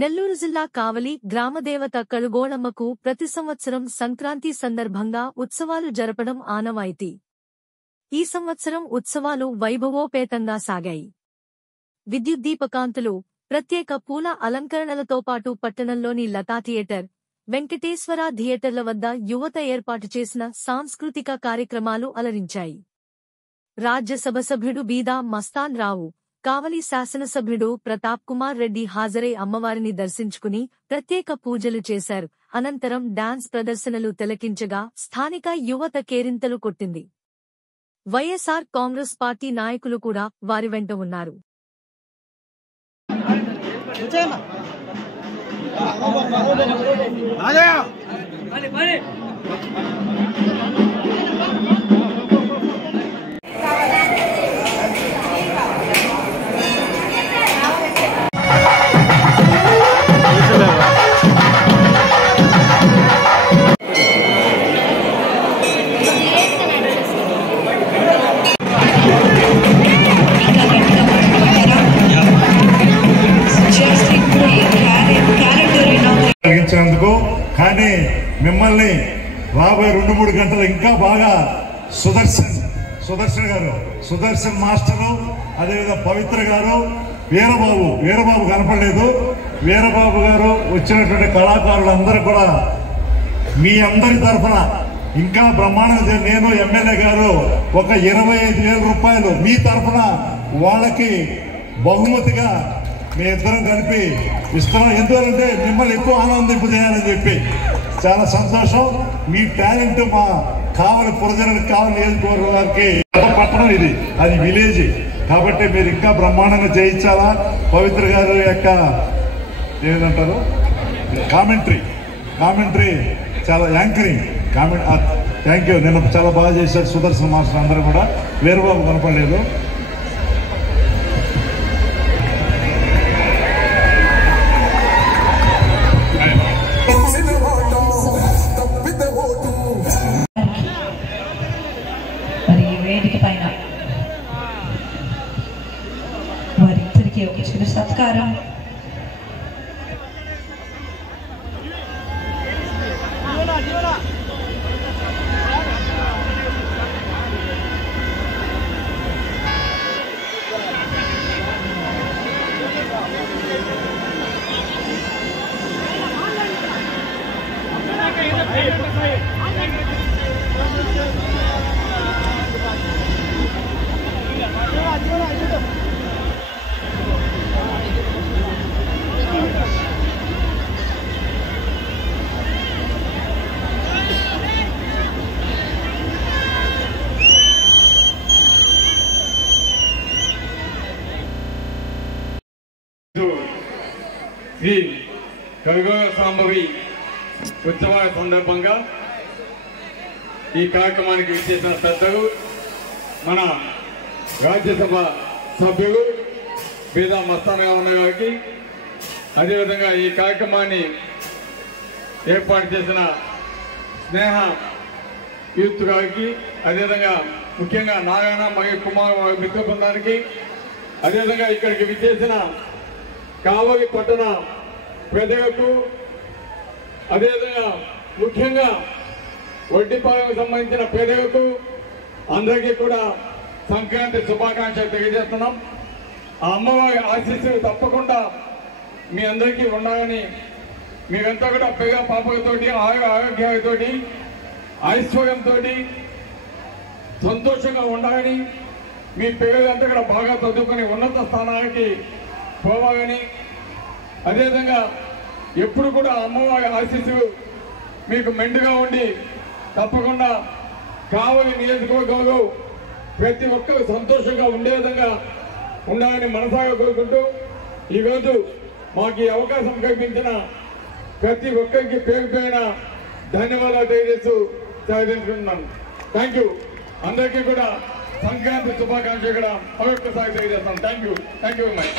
నెల్లూరు జిల్లా కావలి గ్రామదేవత కలుగోళమ్మకు ప్రతి సంవత్సరం సంక్రాంతి సందర్భంగా ఉత్సవాలు జరపడం ఆనవాయితీ. ఈ సంవత్సరం ఉత్సవాలు వైభవోపేతంగా సాగాయి. విద్యుత్ దీపకాంతులు, ప్రత్యేక పూల అలంకరణలతో పాటు పట్టణంలోని లతా థియేటర్, వెంకటేశ్వర థియేటర్ల వద్ద యువత ఏర్పాటు చేసిన సాంస్కృతిక కార్యక్రమాలు అలరించాయి. రాజ్యసభ సభ్యుడు బీదా మస్తాన్ రావు, కావలి శాసనసభ్యుడు ప్రతాప్ కుమార్ రెడ్డి హాజరై అమ్మవారిని దర్శించుకుని ప్రత్యేక పూజలు చేశారు. అనంతరం డాన్స్ ప్రదర్శనలు తిలకించగా స్థానిక యువత కేరింతలు కొట్టింది. వైఎస్ఆర్ కాంగ్రెస్ పార్టీ నాయకులు కూడా వారి వెంట ఉన్నారు. కానీ మిమ్మల్ని రాబోయే 2-3 గంటలు ఇంకా బాగా సుదర్శన్ మాస్టరు, అదేవిధంగా పవిత్ర గారు, వీరబాబు కనపడలేదు. వీరబాబు గారు వచ్చినటువంటి కళాకారులందరూ కూడా మీ అందరి తరఫున ఇంకా బ్రహ్మాండంగా నేను ఎమ్మెల్యే గారు ఒక 25,000 రూపాయలు మీ తరఫున వాళ్ళకి బహుమతిగా మీ ఇద్దరం కలిపి ఇస్తున్నాం. ఎందుకంటే మిమ్మల్ని ఎక్కువ ఆనందింపజేయాలని చెప్పి చాలా సంతోషం. మీ టాలెంట్ మా కావలి పురజనులకు, కావలి నియోజకవర్గ వారికి పట్టణం ఇది, అది విలేజ్ కాబట్టి మీరు ఇంకా బ్రహ్మాండంగా చేయించాలా. పవిత్ర గారి యొక్క ఏదంటారు కామెంటరీ చాలా యాంకరింగ్ థ్యాంక్ యూ. నిన్న చాలా బాగా చేశారు సుదర్శన్ మాస్టర్. అందరూ కూడా వీరబాబు కనపడలేదు. వేదిక పైన వారిద్దరికి ఒక చిన్న సత్కారం. శ్రీ కలుగోళ సాంబవి ఉత్సవాల సందర్భంగా ఈ కార్యక్రమానికి విచ్చేసిన పెద్దలు, మన రాజ్యసభ సభ్యులు బీదా మస్తాన్ రావు గారికి, అదేవిధంగా ఈ కార్యక్రమాన్ని ఏర్పాటు చేసిన స్నేహ యూత్ గారికి, అదేవిధంగా ముఖ్యంగా నారాయణ మరియు కుమార్ మిత్ర బృందానికి, అదేవిధంగా ఇక్కడికి విచ్చేసిన కావలి పట్టణ ప్రజలకు, అదేవిధంగా ముఖ్యంగా వడ్డీపాలకు సంబంధించిన ప్రజలకు అందరికీ కూడా సంక్రాంతి శుభాకాంక్షలు తెలియజేస్తున్నాం. ఆ అమ్మవారి ఆశీస్సులు తప్పకుండా మీ అందరికీ ఉండాలని, మీరంతా కూడా పిల్ల పాపలతోటి ఆరోగ్యాలతోటి ఐశ్వర్యంతో సంతోషంగా ఉండాలని, మీ పిల్లలంతా కూడా బాగా చదువుకుని ఉన్నత స్థానానికి పోవాలని, అదేవిధంగా ఎప్పుడు కూడా అమ్మవారి ఆశీస్సులు మీకు మెండుగా ఉండి తప్పకుండా కావలి నియోజకవర్గంలో ప్రతి ఒక్కరు సంతోషంగా ఉండే విధంగా ఉండాలని మనసాగా కోరుకుంటూ ఈరోజు మాకు ఈ అవకాశం కల్పించిన ప్రతి ఒక్కరికి పేరు పేరున ధన్యవాదాలు తెలియజేస్తూ తెలియజేస్తున్నాను. Thank you. అందరికీ కూడా సంక్రాంతి శుభాకాంక్షలు కూడా మరొకసారి తెలియజేస్తాను. Thank you very much.